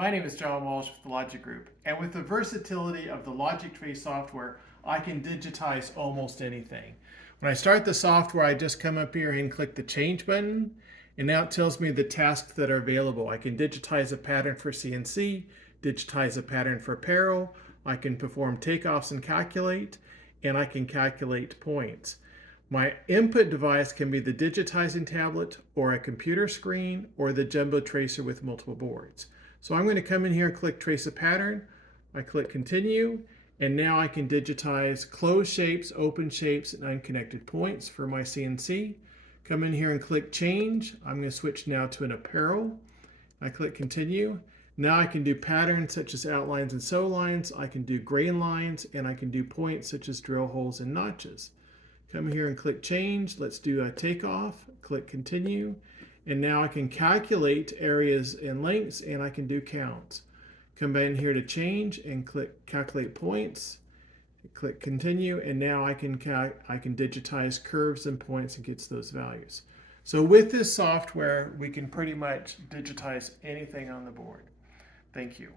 my name is John Walsh with the Logic Group, and with the versatility of the Logic Trace software, I can digitize almost anything. When I start the software, I just come up here and click the Change button, and now it tells me the tasks that are available. I can digitize a pattern for CNC, digitize a pattern for apparel, I can perform takeoffs and calculate, and I can calculate points. My input device can be the digitizing tablet or a computer screen or the jumbo tracer with multiple boards. So I'm going to come in here and click trace a pattern. I click continue, and now I can digitize closed shapes, open shapes, and unconnected points for my CNC. Come in here and click change. I'm going to switch now to an apparel. I click continue. Now I can do patterns such as outlines and sew lines. I can do grain lines, and I can do points such as drill holes and notches. Come here and click change. Let's do a takeoff. Click continue. And now I can calculate areas and lengths, and I can do counts. Come back in here to change and click calculate points. Click continue, and now I can digitize curves and points and gets those values. So with this software, we can pretty much digitize anything on the board. Thank you.